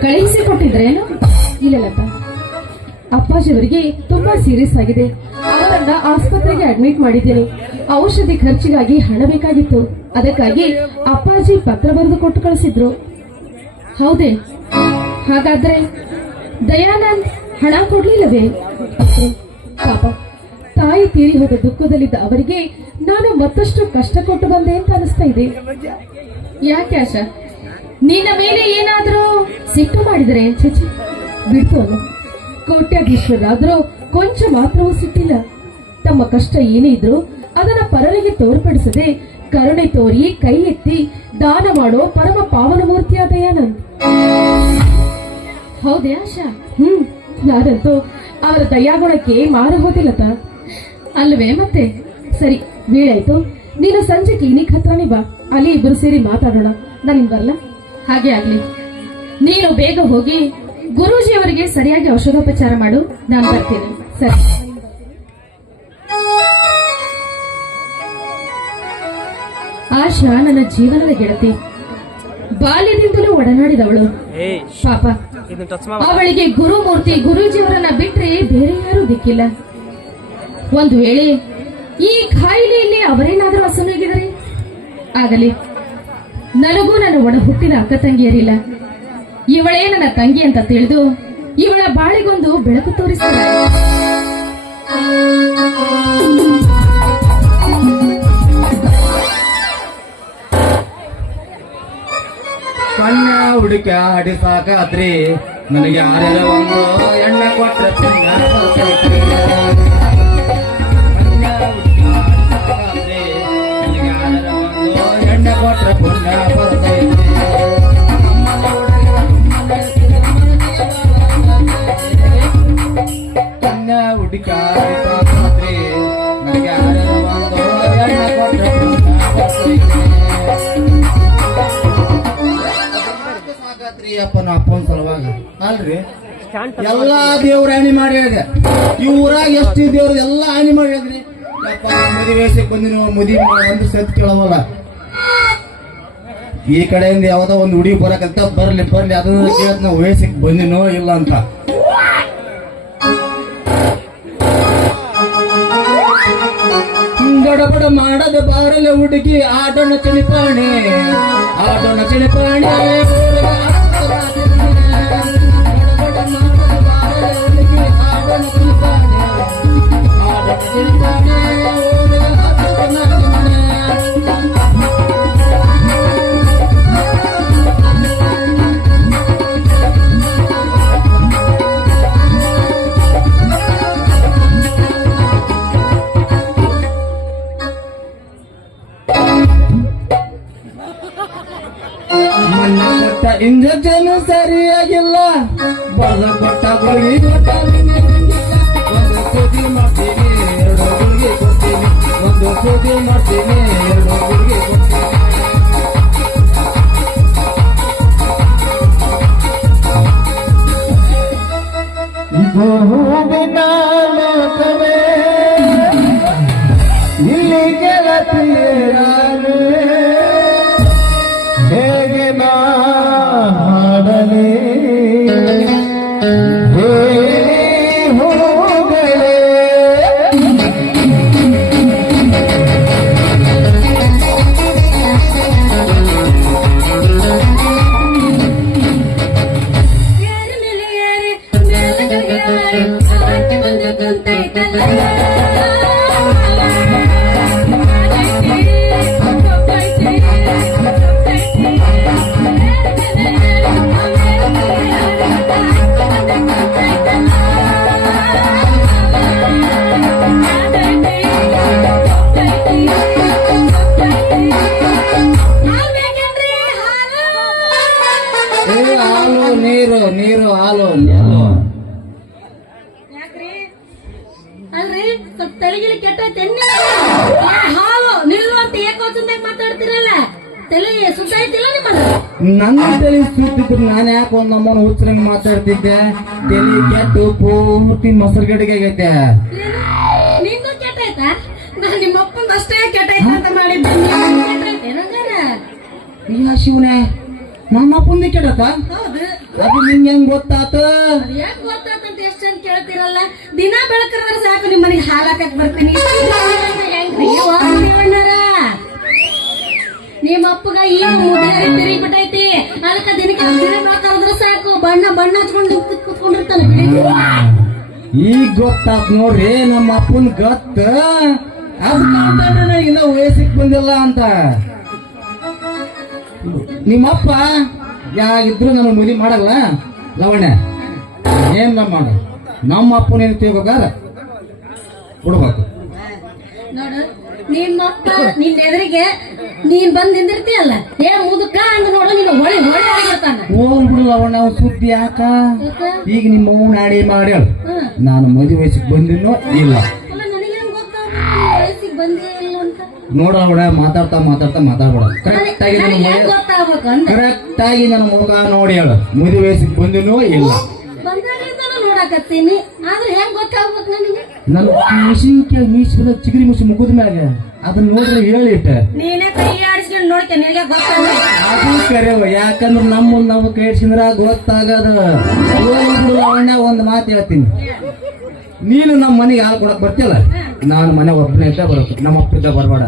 ಕಳುಹಿಸಿಕೊಟ್ಟಿದ್ರೇನು? ಇಲ್ಲಲ್ಲಪ್ಪ. ಅಪ್ಪಾಜಿ ಅಪ್ಪಾಜಿಯವರಿಗೆ ತುಂಬಾ ಸೀರಿಯಸ್ ಆಗಿದೆ. ಅವರನ್ನ ಆಸ್ಪತ್ರೆಗೆ ಅಡ್ಮಿಟ್ ಮಾಡಿದ್ದೇನೆ. ಔಷಧಿ ಖರ್ಚಿಗಾಗಿ ಹಣ ಬೇಕಾಗಿತ್ತು. ಅದಕ್ಕಾಗಿ ಅಪ್ಪಾಜಿ ಪತ್ರ ಬರೆದು ಕೊಟ್ಟು ಕಳಿಸಿದ್ರು. ಹೌದೇ? ಹಾಗಾದ್ರೆ ದಯಾನಂದ್ ಹಣ ಕೊಡ್ಲಿಲ್ಲವೇ? ಪಾಪ, ತಾಯಿ ತೀರಿ ಹೋದ ದುಃಖದಲ್ಲಿದ್ದ ಅವರಿಗೆ ನಾನು ಮತ್ತಷ್ಟು ಕಷ್ಟ ಕೊಟ್ಟು ಬಂದೆ ಅಂತ ಅನಿಸ್ತಾ ಇದೆ. ಯಾಕೆ ಆಶಾ? ನಿನ್ನ ಮೇಲೆ ಏನಾದ್ರೂ ಸಿಟ್ಟು ಮಾಡಿದರೆ ಚಚಿ ಬಿಡ್ತು ಅಲ್ಲ. ಕೋಟ್ಯಾಧೀಶ್ವರಾದ್ರೂ ಕೊಂಚ ಮಾತ್ರವೂ ಸಿಟ್ಟಿಲ್ಲ. ತಮ್ಮ ಕಷ್ಟ ಏನೇ ಇದ್ರು ಅದನ್ನ ಪರರಿಗೆ ತೋರ್ಪಡಿಸದೆ ಕರುಣೆ ತೋರಿ ಕೈ ಎತ್ತಿ ದಾನ ಮಾಡೋ ಪರಮ ಪಾವನ ಮೂರ್ತಿಯಾದ ದಯಾನಂದ್ ಹೌದೇ ಆಶಾ? ಹ್ಮ್, ನಾನಂತೂ ಅವರ ದಯಾಗುಣಕ್ಕೆ ಮಾರು ತಾ. ಅಲ್ವೇ ಮತ್ತೆ? ಸರಿ ವೀಳಾಯ್ತು ನೀನು ಸಂಜೆ ಕ್ಲಿನಿಕ್ ಹತ್ರನೇ ಬಾ. ಅಲ್ಲಿ ಇಬ್ಬರು ಸೇರಿ ಮಾತಾಡೋಣ. ನಾನು ಬರಲ್ಲ ಹಾಗೆ ಆಗ್ಲಿ. ನೀನು ಬೇಗ ಹೋಗಿ ಗುರೂಜಿಯವರಿಗೆ ಸರಿಯಾಗಿ ಔಷಧೋಪಚಾರ ಮಾಡು. ನಾನು ಬರ್ತೀನಿ. ಸರಿ. ಆಶಾ ನನ್ನ ಜೀವನದ ಗೆಳತಿ. ಬಾಲ್ಯದಿಂದಲೂ ಒಡನಾಡಿದವಳು. ಪಾಪ. ಅವಳಿಗೆ ಗುರುಮೂರ್ತಿ ಗುರೂಜಿಯವರನ್ನ ಬಿಟ್ರೆ ಬೇರೆ ಯಾರು ದಿಕ್ಕಿಲ್ಲ. ಒಂದು ವೇಳೆ ಈ ಕಾಯಿಲೆಯಲ್ಲಿ ಅವರೇನಾದರೂ ಅಸನಾಗಿದ್ದಾರೆ ಆಗಲಿ. ನನಗೂ ನನ್ನ ಒಡ ಹುಟ್ಟಿನ ಅಕ್ಕ ತಂಗಿಯರಿಲ್ಲ. ಇವಳೇ ನನ್ನ ತಂಗಿ ಅಂತ ತಿಳಿದು ಇವಳ ಬಾಳಿಗೊಂದು ಬೆಳಕು ತೋರಿಸ್ತಾರೆ ಕಣ್ಣ ಹುಡುಕ ನನಗೆ ಆರೆಲ್ಲ ಒಂದು ಎಣ್ಣೆ ಕೊಟ್ಟ ಅಪ್ಪನ ಅಪ್ಪನ ಸಲುವಾಗ ಅಲ್ರಿ ಎಲ್ಲಾ ದೇವ್ರ ಹಾನಿ ಮಾಡಿ ಹೇಳಿದೆ. ಈ ಊರಾಗ ಎಷ್ಟು ದೇವ್ರ ಎಲ್ಲಾ ಹಾನಿ ಮಾಡಿ ಹೇಳಿದ್ರಿ. ಮದುವೆ ವಯಸ್ಸಿಗೆ ಬಂದಿ ನೀವು ಮದುವೆ ಒಂದು ಸತ್ ಕೇಳವಲ್ಲ. ಈ ಕಡೆಯಿಂದ ಯಾವ್ದೋ ಒಂದು ಹುಡುಗಿ ಬರಕಂತ ಬರ್ಲಿ ಬರ್ಲಿ ಅದನ್ನ ಕೇಳತ್ ನಾವು ವಯಸ್ಸಿಗೆ ಬಂದಿನೋ ಇಲ್ಲ ಅಂತ. ಗಡಬಡ ಮಾಡದ ಬಾರಲೆ ಹುಡುಗಿ ಆಡೋಣ ಚಳಿಪಾಣೆ ಆಡೋಣ ಚಳಿಪಾಣೆ ho bina na ka ಮಾತಾಡ್ತಿದ್ದೆ ತಲೆ ಕೆಟ್ಟು ಪೂರ್ತಿ ಮೊಸರುಗಡೆಗೆ ಆಗೈತೆ. ನಿಂದು ಕೆಟ್ಟೈತಾ? ನಾ ನಿಮ್ಮ ಅಪ್ಪಂದ ಅಷ್ಟೇ ಕೆಟ್ಟೈತೆ ಅಂತ ಮಾಡಿದ್ದೆ ಅಯ್ಯ ಶಿವನೇ ನಮ್ಮ ಅಪ್ಪಂದು ಕೆಡತ ಅದು ನಿಂಗೆ ಹೆಂಗ್ ಗೊತ್ತಾತ? ಅದ್ ಯಾಕ್ ಗೊತ್ತಾತಂತ ಎಷ್ಟ್ ಚಂದ ಕೇಳ್ತಿರಲ್ಲ? ದಿನ ಬೆಳಕಂದ್ರೆ ಸಾಕು ನಿಮ್ಮನಿಗೆ ಹಾಲಾಕಕ್ ಬರ್ತೀನಿ. ಅಣ್ಣಾರ ನಿಮ್ಮ ಅಪ್ಪಗ ತಿರುಗಿ ಬಿಟ್ಟೈತಿ ಅದಕ್ಕ ದಿನಕ್ಕೆ ದಿನ ಬೆಳಕಂದ್ರೆ ಸಾಕು. ಬಣ್ಣ ಬಣ್ಣ ಹಚ್ಕೊಂಡು ಕುತ್ಕೊಂಡಿರ್ತಾನೆ. ಈಗ ಗೊತ್ತಾತ್ ನೋಡ್ರಿ ನಮ್ಮ ಅಪ್ಪನ ಗತ್ತ. ಅದಕ್ಕೆ ಇನ್ನ ವಯಸ್ಸಿಗೆ ಬಂದಿಲ್ಲ ಅಂತ. ನಿಮ್ಮಪ್ಪ ಯಾಗಿದ್ರು ನಾನು ಮದುವೆ ಮಾಡಲ್ಲ? ಲವಣ್ಯ ಏನ್ ಮಾಡ? ನಮ್ಮ ಅಪ್ಪನೇನು ತಿಳ್ಬೇಕಾದ ಕೊಡ್ಬೇಕು. ನೋಡು ನಿಮ್ಮಪ್ಪ ನಿನ್ನ ಎದುರಿಗೆ ನೀನ್ ಬಂದ್ ನಿಂದಿರ್ತೀಯಲ್ಲ? ಏ ಮುದುಕ ಅಂದ ನೋಡು ನೀನು ಹೊಳೆ ಹೊಳೆ ಆಗಿರ್ತಾನ. ಹೋಗ್ಬಿಡು ಲವಣ್ಣ ನಾವು ಸುದ್ದಿ ಯಾಕ ಈಗ ನಿಮ್ಮ ಅವ್ನ ಆಡಿ ಮಾಡ ನಾನು ಮದುವೆ ವಯಸ್ಸಿಗೆ ಬಂದಿನೋ ಇಲ್ಲ? ನೋಡ ಅವಳ ಮಾತಾಡ್ತಾ ಮಾತಾಡ್ತಾ ಮಾತಾಡ್ಬೇಡ. ಕರೆಕ್ಟ್ ಆಗಿ ನನ್ನ ಕರೆಕ್ಟ್ ಆಗಿ ನನ್ನ ಮುಖ ನೋಡಿ ಹೇಳು. ಮದುವೆ ವಯಸ್ಸಿಗೆ ಬಂದಿನೋ ಇಲ್ಲ? ನೋಡಾಕತ್ತೀನಿ ಆದ್ರೆ ಹೆಂಗ್ ಗೊತ್ತಾಗ್ಬೇಕು ನನಗೆ? ನನ್ನ ಮಿಷಿನ್ಕೆ ಮೀಸಿದ ಚಿಗರಿ ಮುಸಿ ಮುಗಿದ ಮ್ಯಾಗ ಅದನ್ನ ನೋಡ್ರಿ ಹೇಳಿಟ್ಟ ನೀನೇ ಕೈ ಆಡಿಸ್ಕೊಂಡು ನೋಡ್ತೇನೆ ನಿನಗೆ ಗೊತ್ತಾಗ ಅದು ಕರೆ ಯಾಕಂದ್ರೆ ನಮ್ಮ ಮುಂದ್ ನಾವು ಕೈ ಇಡ್ಸಿದ್ರ ಗೊತ್ತಾಗದ ಅವಣ್ಣ ಒಂದ್ ಮಾತು ಹೇಳ್ತೀನಿ. ನೀನು ನಮ್ಮ ಮನೆಗೆ ಹಾಲು ಕೊಡಕ್ ಬರ್ತಿಲ್ಲ ನಾನು ಮನೆ ಒಬ್ಬನೇ ಇದ್ದ ಬರೋದು ನಮ್ಮ ಅಪ್ಪ ಇದ್ದ ಬರಬೇಡ.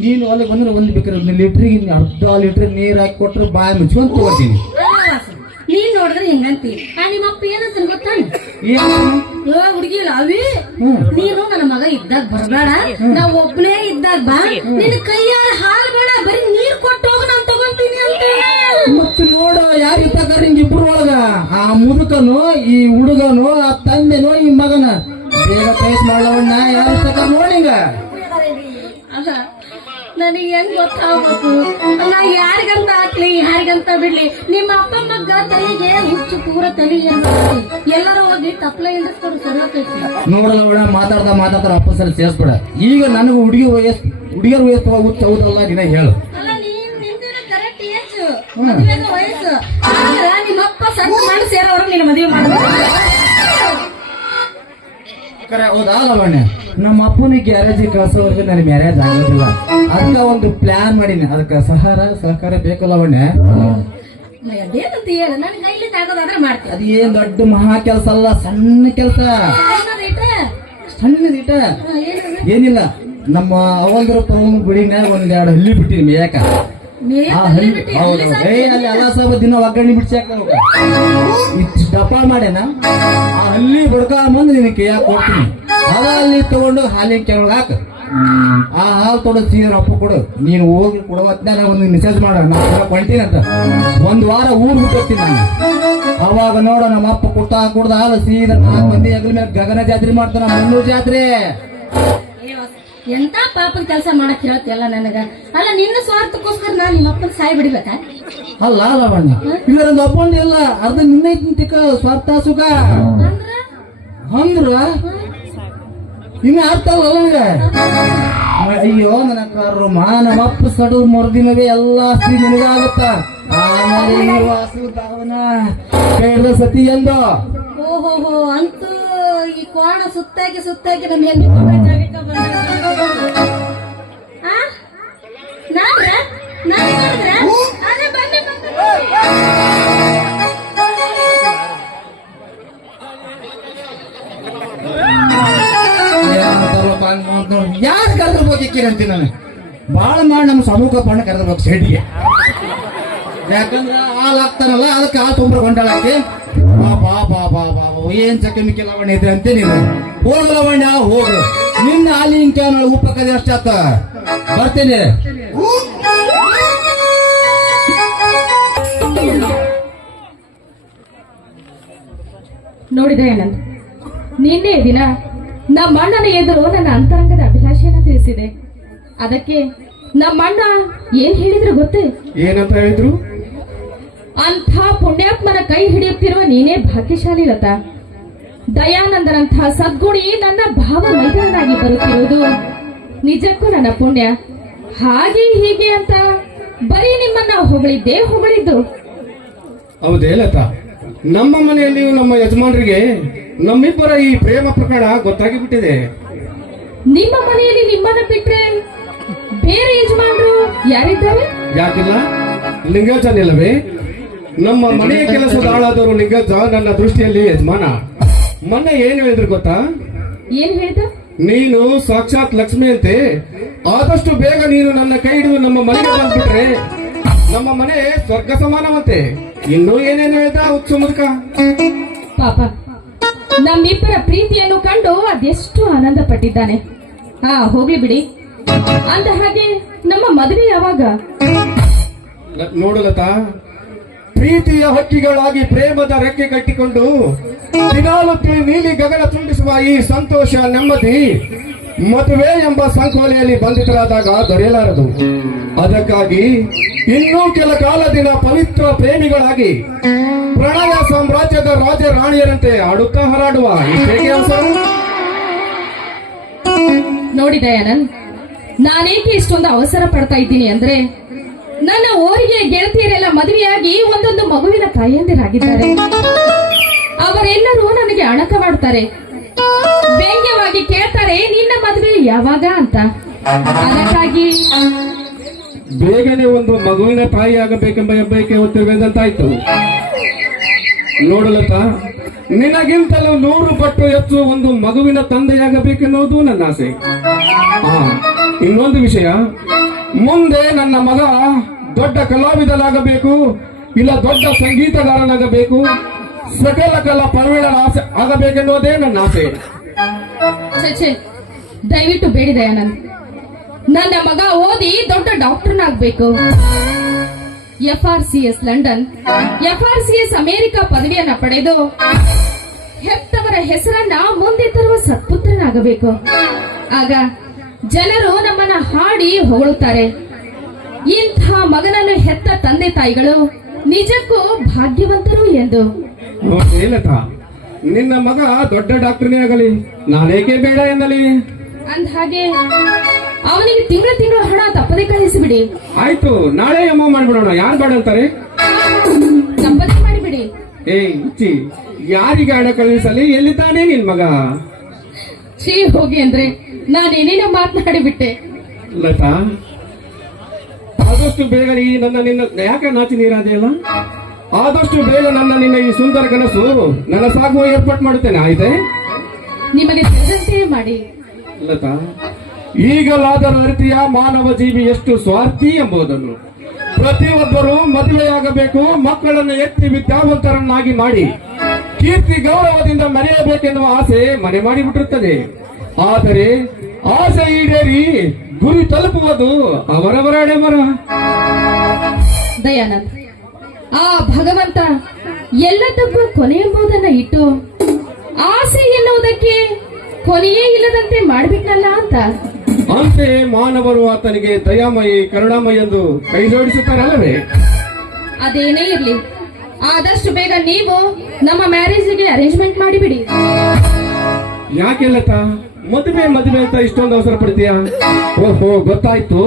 ನೀನು ಅಲ್ಲಿಗೆ ಬಂದ್ರೆ ಒಂದು ಬೇಕಾದ್ರೆ ಲೀಟ್ರಿಗೆ ಅರ್ಧ ಲೀಟ್ರ್ ನೀರು ಹಾಕಿ ಕೊಟ್ರೆ ಬಾಯಿ ಮುಚ್ಕೊಂಡು ತಗೋತೀನಿ. ನೋಡಿದ್ರೆ ಹಿಂಗಂತಿ ಆ ನಿಮ್ಮ ಅಪ್ಪ ಏನಂತ ಗೊತ್ತಾನ ಹುಡುಗಿ ಅವಿ ನೀನು ನನ್ನ ಮಗ ಇದ್ದಾಗ ಬರಬೇಡ. ನಾವ್ ಒಬ್ನೇ ಇದ್ದಾಗ ಬಾ. ನಿನ್ ಕೈಯಾರ ಹಾಲು ಬೇಡ ಬರೀ ನೀರ್ ಕೊಟ್ಟು ಹೋಗ ನಾನ್ ತಗೊಂತೀನಿ ಅಂತ. ಮತ್ತೆ ನೋಡು ಯಾರು ಇದ್ದಾರ ಹಿಂಗ ಇಬ್ರು ಒಳಗ. ಆ ಮುದುಕನು ಈ ಹುಡುಗನು ಆ ತಂದೆನು ಈ ಮಗನ. ಬೇಗ ಫೇಸ್ ಮಾಡೋಣ ಯಾರು ಇರ್ತಕ್ಕ ನೋಡಿಂಗ ನನಗೆ ಹೆಂಗ್ ಗೊತ್ತಾಗ್ಬೇಕು ನಾ ಯಾರಿಗಂತ ಹಾಕ್ಲಿ ಯಾರಿಗಂತ ಬಿಡ್ಲಿ? ನಿಮ್ಮ ಅಪ್ಪ ಮಗ್ಗ ತಲೆಗೆ ಹುಚ್ಚು ಪೂರ ತಲೆ ಏರ್ಬೇಕು ಎಲ್ಲರೂ ಹೋಗಿ ತಪ್ಪಲೆ ಇಂಡಿಸ್ಕೊಂಡು ಸರಿಯಾಕೈತಿ ನೋಡಲ್ಲ ಅವಳ ಮಾತಾಡ್ತಾ ಮಾತಾಡ್ತಾರ ಅಪ್ಪ ಸರಿ ಸೇರ್ಸ್ಬೇಡ. ಈಗ ನನಗೆ ಹುಡುಗಿ ವಯಸ್ಸು ಹುಡುಗಿಯರ್ ವಯಸ್ಸು ಹೋಗುತ್ತೆ ಹೌದಲ್ಲ ದಿನ ಹೇಳು. ನೀನ್ ವಯಸ್ಸು. ನಿಮ್ಮ ಅಪ್ಪ ಸಣ್ಣ ಮಾಡಿ ಸೇರೋರು ನಿನ್ನ ಮದುವೆ ಮಾಡ್ಬೇಕು. ಕರೆ ಹೌದಾ? ಲವಣ್ಯ ನಮ್ಮ ಅಪ್ಪನಿಗೆ ಗ್ಯಾರೇಜಿಗೆ ಕಳ್ಸೋವರೆಗೂ ನನಗೆ ಮ್ಯಾರೇಜ್ ಆಗೋದಿಲ್ಲ. ಅದಕ್ಕ ಒಂದು ಪ್ಲಾನ್ ಮಾಡೀನಿ. ಅದಕ್ಕೆ ಸಹಾರ ಸಹಕಾರ ಬೇಕು ಲವಣ್ಯ ಅದೇನಂತ ಹೇಳು ನನ್ ಕೈಲಿ ಆಗೋದಾದ್ರೆ ಮಾಡ್ತೀನಿ. ಅದು ಏನ್ ದೊಡ್ಡ ಮಹಾ ಕೆಲಸ ಅಲ್ಲ ಸಣ್ಣ ಕೆಲಸ. ಸಣ್ಣದಿಟ್ಟ ಸಣ್ಣದಿಟ ಏನಿಲ್ಲ. ನಮ್ಮ ಅವಂದ್ರ ತಗೊಂಡ್ ಗುಡಿನ್ಯಾಗ ಒಂದೆರಡು ಹಳ್ಳಿ ಬಿಟ್ಟಿದ್ವಿ ಮೇಯಕ. ಅಲ್ಲಿ ಅಲ್ಲಿ ದಿನ ಒಗ್ಗರಣೆ ಬಿಡ್ಸಾಕ ಡಪ್ಪ ಮಾಡ್ಯಾನ? ಆ ಹಲ್ಲಿ ಬಡ್ಕ ಬಂದು ನಿನ್ನ ಕೈಯಾಗ ಕೊಡ್ತೀನಿ. ಅದ ಅಲ್ಲಿ ತಗೊಂಡು ಹಾಲಿನ ಕೆಳಗೆ ಹಾಕ. ಆ ಹಾಲು ತೊಗೊಂಡು ಸೀದಾ ಅಪ್ಪ ಕೊಡು. ನೀನು ಹೋಗಿ ಕೊಡುವ ಹೊತ್ನ್ಯಾಗ ಒಂದು ಮೆಸೇಜ್ ಮಾಡ. ನಾನು ಕೊಡ್ತೀನಿ ಅಂತ. ಒಂದು ವಾರ ಊರು ಬಿಟ್ಟೋಗ್ತೀನಿ ನಾನು. ಅವಾಗ ನೋಡ ನಮ್ಮ ಅಪ್ಪ ಕೊಡ್ತಾ ಕುಡ್ದ ಹಾಲು ಸೀದಾ ನಾಲ್ಕು ಮಂದಿ ಹೆಗಲ ಮೇಲೆ ಗಗನ ಜಾತ್ರೆ ಮಾಡ್ತಾನ ಮಣ್ಣೂರ್ ಜಾತ್ರೆ. ಎಂತ ಪಾಪದ ಕೆಲಸ ಮಾಡಕ್ ಹೇಳ್ತಿಯಲ್ಲ ನನಗ? ಅಲ್ಲ ನಿನ್ನ ಸ್ವಾರ್ಥಕ್ಕೋಸ್ಕರ ನಾನ್ ನಿಮ್ಮ ಅಪ್ಪನ ಸಾಯಿ ಬಿಡ್ಬೇಕಾ? ಅಲ್ಲ ಅಲ್ಲ ಬಣ್ಣ ಇಲ್ಲ ನಂದು ಅಪ್ಪಂದು ಇಲ್ಲ ಅರ್ಧ ನಿನ್ನ ತಿಕ್ಕ ಸ್ವಾರ್ಥ ಸುಖ. ಅಂದ್ರ? ಅಂದ್ರ? ಇನ್ನು ಅರ್ಥ ಅಲ್ಲ ನನಗೆ? ಅಯ್ಯೋ ನನ್ನ ಕಾರು ಮಾನವಪ್ಪ ಅಪ್ಪ ಸಡು ಮರುದಿನವೇ ಎಲ್ಲ ಸ್ತ್ರೀ ನಿನಗಾಗುತ್ತ? ಕೇಳಿದ ಸತಿ ಎಂದ? ಓಹೋಹೋ ಅಂತೂ ಈ ಕೋಣ ಸುತ್ತಾಕಿ ಸುತ್ತಾಕಿ ನಮ್ ಯಾರು ಕರೆದ್ರ ಹೋಗಿಕ್ಕಿರಿ ಅಂತೀನಿ ನಾನು? ಬಾಳ ಮಾಡಿ ನಮ್ಮ ಸಮೂಹ ಬಣ್ಣ ಹೋಗಿ ಶೆಡ್ಗೆ ಯಾಕಂದ್ರೆ ಹಾಲು ಹಾಕ್ತಾನಲ್ಲ ಅದಕ್ಕೆ ಹಾಲು ತುಂಬ ಗೊಂಡಾಳಕ್ಕೆ ಬಾ ಬಾ ಬಾ ಬಾ ಏನ್ ಚಕ್ಕ ಮಿಕ್ಕಿ ಲವಣ್ಯ ಐತೆ ಅಂತ ನೀನು? ಹೋಗು ಲವಣ್ಯ ಹೋಗು. ನಿನ್ನ ಹಾಲಿನ ಉಪಕದ ಉಪ್ಪ ಕದೆ ಅಷ್ಟಾತ ಬರ್ತೇನೆ. ನೋಡಿದ ಏನಂತ ನಿನ್ನೆ ದಿನ ನಮ್ಮ ಅಣ್ಣನ ಎದುರು ನನ್ನ ಅಂತರಂಗದ ಅಭಿಲಾಷೆಯನ್ನ ತಿಳಿಸಿದೆ. ಅದಕ್ಕೆ ನಮ್ಮ ಅಣ್ಣ ಏನ್ ಹೇಳಿದ್ರು ಗೊತ್ತೇ? ಏನಂತ ಹೇಳಿದ್ರು? ಅಂಥ ಪುಣ್ಯಾತ್ಮನ ಕೈ ಹಿಡಿಯುತ್ತಿರುವ ನೀನೇ ಭಾಗ್ಯಶಾಲಿ ಲತಾ. ದಯಾನಂದರಂತಹ ಸದ್ಗುಣಿ ನನ್ನ ಭಾವ ಮೈದಾನಾಗಿ ಬರುತ್ತಿರುವುದು. ನಿಜಕ್ಕೂ ನನ್ನ ಪುಣ್ಯ. ಹಾಗೆ ಹೀಗೆ ಅಂತ ಬರೀ ನಿಮ್ಮನ್ನ ಹೊಗಳಿದ್ದೇ ಹೊಗಳಿದ್ದು. ಹೌದೇ ಲತಾ? ನಮ್ಮ ಮನೆಯಲ್ಲಿ ನಮ್ಮ ಯಜಮಾನರಿಗೆ ನಮ್ಮಿಬ್ಬರ ಈ ಪ್ರೇಮ ಪ್ರಕರಣ ಗೊತ್ತಾಗಿ ಬಿಟ್ಟಿದೆ ನಿಮ್ಮ ಮನೆಯಲ್ಲಿ ನಿಮ್ಮನ್ನ ಬಿಟ್ರೆ ಬೇರೆ ಯಜಮಾನರು ಯಾರಿದ್ದಾರೆ? ಯಾಕಿಲ್ಲ? ಲಿಂಗಾಚಾರ್ಯ ಅಲ್ಲವೇ ನಮ್ಮ ಮನೆಯ ಕೆಲಸದ ಆಳಾದವರು ಲಿಂಗಜ ನನ್ನ ದೃಷ್ಟಿಯಲ್ಲಿ ಯಜಮಾನ. ಮೊನ್ನೆ ಏನ್ ಹೇಳಿದ್ರು ಗೊತ್ತಾ? ಏನ್ ಹೇಳ್ದ ನೀನು ಸಾಕ್ಷಾತ್ ಲಕ್ಷ್ಮಿ ಅಂತೆ. ಆದಷ್ಟು ಬೇಗ ನೀನು ನನ್ನ ಕೈ ಹಿಡಿದು ನಮ್ಮ ಮನೆಗೆ ಬಂದ್ಬಿಟ್ರೆ ನಮ್ಮ ಮನೆ ಸ್ವರ್ಗ ಸಮಾನವಂತೆ. ಇನ್ನೂ ಏನೇನು ಹೇಳ್ದ ಹುಚ್ಚು ಮುದುಕ? ಪಾಪ. ನಮ್ಮಿಬ್ಬರ ಪ್ರೀತಿಯನ್ನು ಕಂಡು ಅದೆಷ್ಟು ಆನಂದ ಪಟ್ಟಿದ್ದಾನೆ ಹಾ ಹೋಗ್ಲಿ ಬಿಡಿ. ಅಂದ ಹಾಗೆ ನಮ್ಮ ಮದುವೆ ಯಾವಾಗ? ನೋಡು ಲತಾ ಪ್ರೀತಿಯ ಹಕ್ಕಿಗಳಾಗಿ ಪ್ರೇಮದ ರೆಕ್ಕೆ ಕಟ್ಟಿಕೊಂಡು ದಿನಾಲು ನೀಲಿ ಗಗನ ತುಂಬಿಸುವ ಈ ಸಂತೋಷ ನೆಮ್ಮದಿ ಮದುವೆ ಎಂಬ ಸಂಕೋಲೆಯಲ್ಲಿ ಬಂಧಿತರಾದಾಗ ದೊರೆಯಲಾರದು. ಅದಕ್ಕಾಗಿ ಇನ್ನೂ ಕೆಲ ಕಾಲದಿನ ಪವಿತ್ರ ಪ್ರೇಮಿಗಳಾಗಿ ಪ್ರಣಯ ಸಾಮ್ರಾಜ್ಯದ ರಾಜ ರಾಣಿಯರಂತೆ ಆಡುತ್ತಾ ಹರಾಡುವ ನೋಡಿ ದಯಾನಂದ್, ನಾನೇಕೆ ಇಷ್ಟೊಂದು ಅವಸರ ಪಡ್ತಾ ಇದ್ದೀನಿ ಅಂದ್ರೆ ನನ್ನ ಊರಿಗೆ ಗೆಳತಿಯರೆಲ್ಲ ಮದುವೆಯಾಗಿ ಒಂದೊಂದು ಮಗುವಿನ ತಾಯಿಯಂದಿರಾಗಿದ್ದಾರೆ. ಅವರೆಲ್ಲರೂ ನನಗೆ ಅಣಕ ಮಾಡ್ತಾರೆ ವ್ಯಂಗ್ಯವಾಗಿ ಕೇಳ್ತಾರೆ, ನಿನ್ನ ಮದುವೆ ಯಾವಾಗ ಅಂತ. ಅದಕ್ಕಾಗಿ ಬೇಗನೆ ಒಂದು ಮಗುವಿನ ತಾಯಿ ಆಗಬೇಕೆಂಬ ಹೆಬ್ಬಯಕೆ ಹೊತ್ತಿರುವಂತಾಯ್ತು ನೋಡಲತ ನಿನಗಿಂತಲೂ ನೂರು ಪಟ್ಟು ಹೆಚ್ಚು ಒಂದು ಮಗುವಿನ ತಂದೆಯಾಗಬೇಕೆನ್ನುವುದು ನನ್ನ ಆಸೆ. ಇನ್ನೊಂದು ವಿಷಯ ಮುಂದೆ ನನ್ನ ಮಗ ದೊಡ್ಡ ಕಲಾವಿದನಾಗಬೇಕು, ಇಲ್ಲ ದೊಡ್ಡ ಸಂಗೀತಗಾರನಾಗಬೇಕು, ಸಕಲ ಕಲಾ ಪರವೇಳ ಆಸೆ ಆಗಬೇಕೆನ್ನುವುದೇ ನನ್ನ ಆಸೆ. ದಯವಿಟ್ಟು ಬೇಡಿದೆ ದಯಾನಂದ್. ನನ್ನ ಮಗ ಓದಿ ದೊಡ್ಡ ಡಾಕ್ಟರ್ನಾಗಬೇಕು. F R C S London, F R C S America ಪದವಿಯನ್ನ ಪಡೆದು ಹೆತ್ತವರ ಹೆಸರನ್ನ ಮುಂದೆ ತರುವ ಸತ್ಪುತ್ರನಾಗಬೇಕು. ಆಗ ಜನರು ನಮ್ಮನ್ನ ಹಾಡಿ ಹೊಗಳುತ್ತಾರೆ. ಇಂಥ ಮಗನನ್ನು ಹೆತ್ತ ತಂದೆ ತಾಯಿಗಳು ನಿಜಕ್ಕೂ ಭಾಗ್ಯವಂತರು ಎಂದು. ಏನತ ನಿನ್ನ ಮಗ ದೊಡ್ಡ ಡಾಕ್ಟರ್ನೇ ಆಗಲಿ ನಾನೇಕೆ ಬೇಡ ಎಂದಲಿ ಅಂದ ಹಾಗೆ ಅವನಿಗೆ ತಿಂಗಳ ತಿಂಗಳ ಹಣ ತಪ್ಪದೆ ಕಳಿಸಿಬಿಡಿ. ಆಯ್ತು ನಾಳೆ ಅಮ್ಮ ಮಾಡ್ಬಿಡೋಣ. ಯಾರು ಬೇಡ ಅಂತಾರೆ? ತಪ್ಪದೆ ಮಾಡಿಬಿಡಿ. ಏ ಹುಚ್ಚಿ ಯಾರಿಗೆ ಹಣ ಎಲ್ಲಿ ತಾನೇ ನಿನ್ ಮಗ? ಛೀ ಹೋಗಿ ಅಂದ್ರೆ. ನಾನೇನೇನೋ ಮಾತನಾಡಿಬಿಟ್ಟೆ. ಲತಾ ಆದಷ್ಟು ಬೇಗ ಈ ನನ್ನ ನಿನ್ನ ಯಾಕೆ ನಾಚಿ ನೀರಾದೆಯಲ್ಲ ಆದಷ್ಟು ಬೇಗ ನನ್ನ ನಿನ್ನ ಈ ಸುಂದರ ಕನಸು ನನ್ನ ಸಾಗುವ ಏರ್ಪಾಟ್ ಮಾಡುತ್ತೇನೆ ಆಯ್ತೆ? ನಿಮಗೆ ತಿಳಿದಂತೆಯೇ ಮಾಡಿ. ಲತಾ ಈಗಲಾದ ರೀತಿಯ ಮಾನವ ಜೀವಿ ಎಷ್ಟು ಸ್ವಾರ್ಥಿ ಎಂಬುದನ್ನು. ಪ್ರತಿಯೊಬ್ಬರು ಮದುವೆಯಾಗಬೇಕು ಮಕ್ಕಳನ್ನು ಎತ್ತಿ ವಿದ್ಯಾವಂತರನ್ನಾಗಿ ಮಾಡಿ. ಕೀರ್ತಿ ಗೌರವದಿಂದ ಮರೆಯಬೇಕೆನ್ನುವ ಆಸೆ ಮನೆ ಮಾಡಿಬಿಟ್ಟಿರುತ್ತದೆ. ಆದರೆ ಆಸೆ ಈಡೇರಿ ಗುರಿ ತಲುಪುವುದು ಅವರವರ ಮರ ದಯಾನಂದ್ ಆ ಭಗವಂತ ಎಲ್ಲದಕ್ಕೂ ಕೊನೆ ಎಂಬುದನ್ನ ಇಟ್ಟು ಆಸೆ ಎನ್ನುವುದಕ್ಕೆ ಕೊನೆಯೇ ಇಲ್ಲದಂತೆ ಮಾಡ್ಬಿಟ್ನಲ್ಲ ಅಂತ. ಅಂತೆ ಮಾನವರು ಆತನಿಗೆ ದಯಾಮಯಿ ಕರುಣಾಮಯಿ ಎಂದು ಕೈ ಜೋಡಿಸುತ್ತಾರಲ್ಲವೇ? ಅದೇನೇ ಇರ್ಲಿ ಆದಷ್ಟು ಬೇಗ ನೀವು ನಮ್ಮ ಮ್ಯಾರೇಜ್ಗೆ ಅರೇಂಜ್ಮೆಂಟ್ ಮಾಡಿಬಿಡಿ. ಯಾಕೆ ಲತಾ? ಮದುವೆ ಮದುವೆ ಅಂತ ಇಷ್ಟೊಂದು ಅವಸರ ಪಡ್ತೀಯ ಓಹೋ ಗೊತ್ತಾಯ್ತು.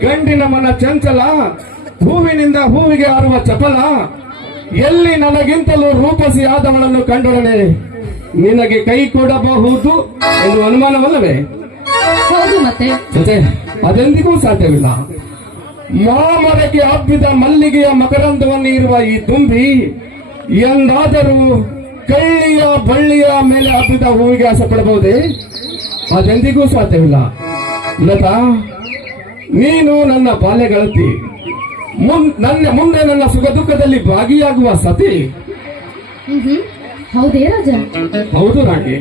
ಗಂಡಿನ ಮನ ಚಂಚಲ ಹೂವಿನಿಂದ ಹೂವಿಗೆ ಆರುವ ಚಪಲ ಎಲ್ಲಿ ನನಗಿಂತಲೂ ರೂಪಸಿ ಆದವಳನ್ನು ಕಂಡೊಡನೆ. ನಿನಗೆ ಕೈ ಕೊಡಬಹುದು ಎಂದು ಅನುಮಾನವಲ್ಲವೇ? ಮತ್ತೆ. ಜೊತೆ ಅದೆಂದಿಗೂ ಸಾಧ್ಯವಿಲ್ಲ. ಮಾಮರಕ್ಕೆ ಹಬ್ಬಿದ ಮಲ್ಲಿಗೆಯ ಮಕರಂದವನ್ನು ಇರುವ ಈ ತುಂಬಿ ಎಂದಾದರೂ ಕಳ್ಳಿಯ ಬಳ್ಳಿಯ ಮೇಲೆ ಹಬ್ಬಿದ ಹೂವಿಗೆ ಆಸೆ ಪಡಬಹುದೇ? ಅದೆಂದಿಗೂ ಸಾಧ್ಯವಿಲ್ಲ. ಲತಾ ನೀನು ನನ್ನ ಬಾಲ್ಯ ಗೆಳತಿ ನನ್ನ ಮುಂದೆ ನನ್ನ ಸುಖ ದುಃಖದಲ್ಲಿ ಭಾಗಿಯಾಗುವ ಸತಿ. ಹೌದೇ ರಾಜ. ಹೌದು ರಾಣಿ.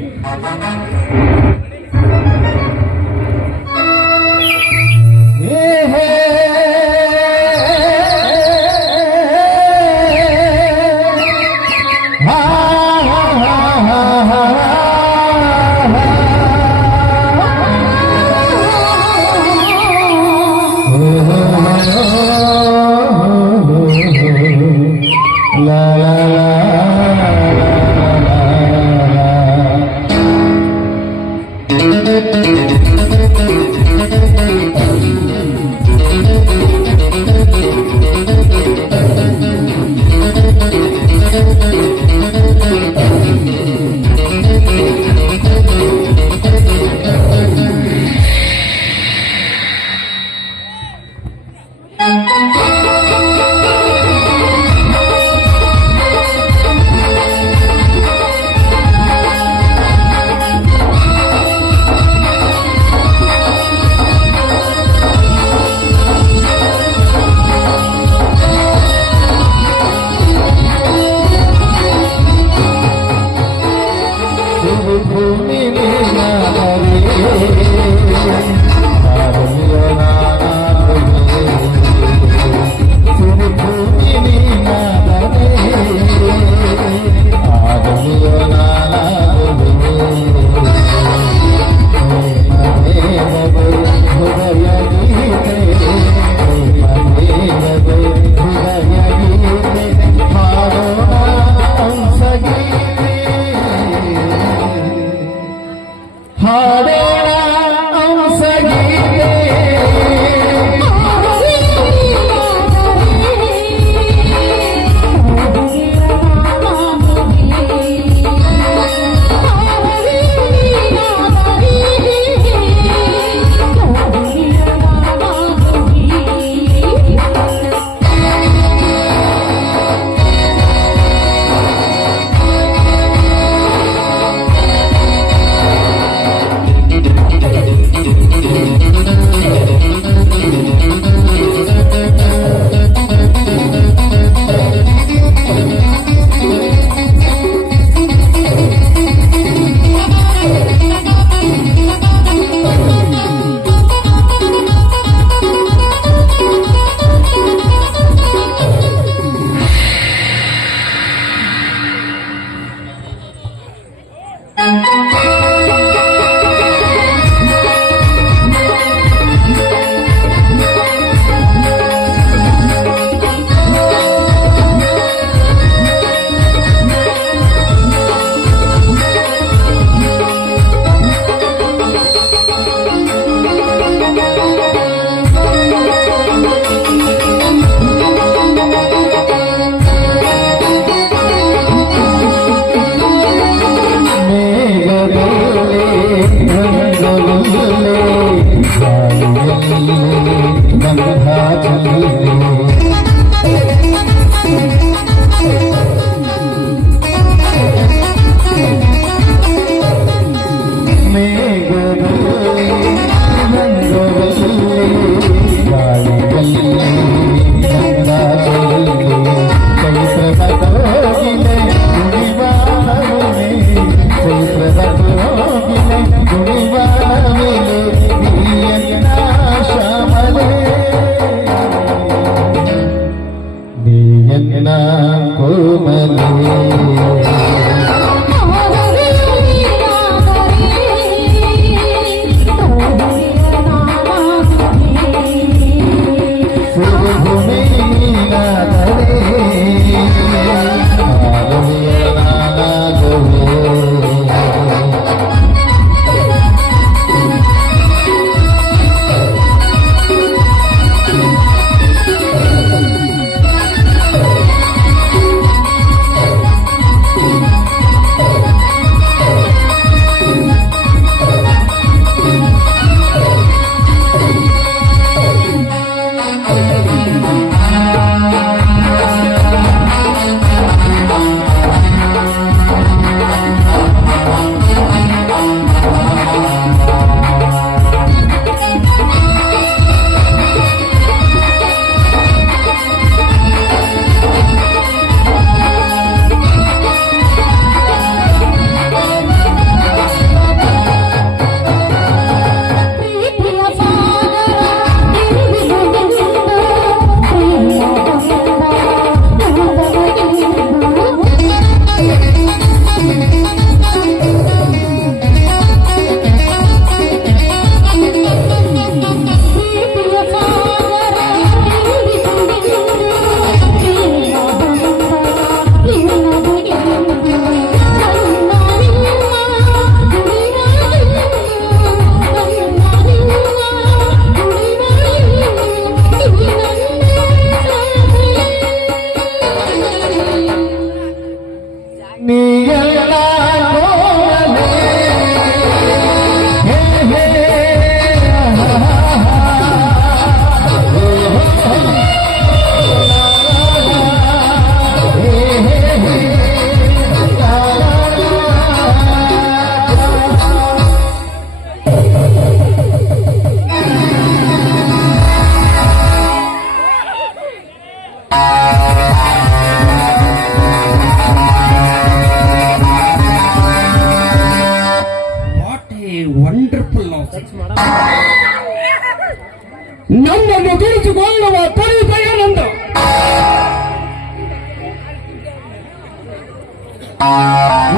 ನಮ್ಮನ್ನು ಗುರುತುಕೊಳ್ಳುವ ತರುವುದೆಯನಂದ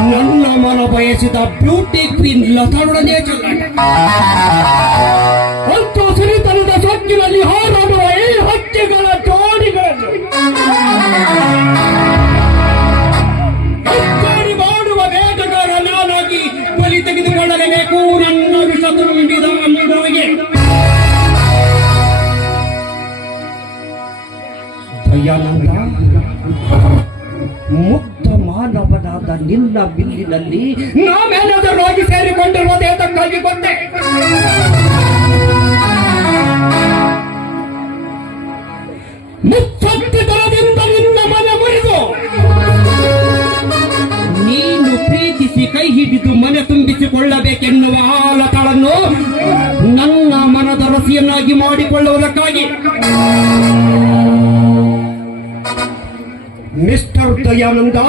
ನನ್ನ ಮನ ಬಯಸಿದ ಬ್ಯೂಟಿ ಕ್ವೀನ್ ಲತಾಡೊಡನೆ ಚಲ್ಲಾಟ ಒಂದು ಸಿರಿತನದ ಸೊಕ್ಕಿನಲ್ಲಿ ಹಾರಾಡುವ ಮಾನವನಾದ ನಿನ್ನ ಬಿಲ್ಲಿನಲ್ಲಿ ನಾವೇನಾದರೂ ಹೋಗಿ ಸೇರಿಕೊಂಡಿರುವುದೇ ತಕ್ಕಾಗಿ ಬಂದೆ. ನಿನ್ನ ಮನೆ ಮುರಿದು ನೀನು ಪ್ರೀತಿಸಿ ಕೈ ಹಿಡಿದು ಮನೆ ತುಂಬಿಸಿಕೊಳ್ಳಬೇಕೆನ್ನುವ ಆಲತಳನ್ನು ನನ್ನ ಮನದ ರಸಿಯನ್ನಾಗಿ ಮಾಡಿಕೊಳ್ಳುವುದಕ್ಕಾಗಿ ಮಿಸ್ಟರ್ ದಯಾನಂದ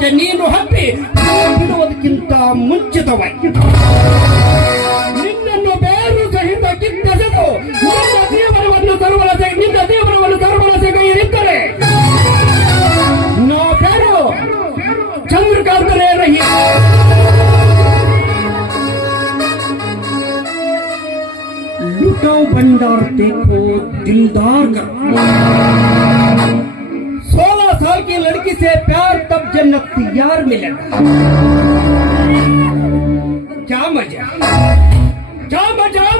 ಮಾಮರಕ್ಕೆ ನೀನು ಹಬ್ಬಿ ಬಿಡುವುದಕ್ಕಿಂತ ಮುಂಚಿತವಾಗಿ ನಿನ್ನನ್ನು ಬೇರು ಸಹಿತ ಕಿತ್ತಸೆದು ನಿನ್ನ ಜೀವನವನ್ನು ತರುವಲಸೆ ನಿನ್ನ ಜೀವನವನ್ನು ತರುವಲಸೆ ಕೈಯಲ್ಲಿದ್ದರೆ ನಾ ಬೇರು ಚಂದ್ರಕಾಂತನೇ ರಹಿ लुटाओ भंडार देखो दिलदार का सोलह साल की लड़की से प्यार तब जन्नत यार मिलेगा क्या मज़ा क्या मज़ा।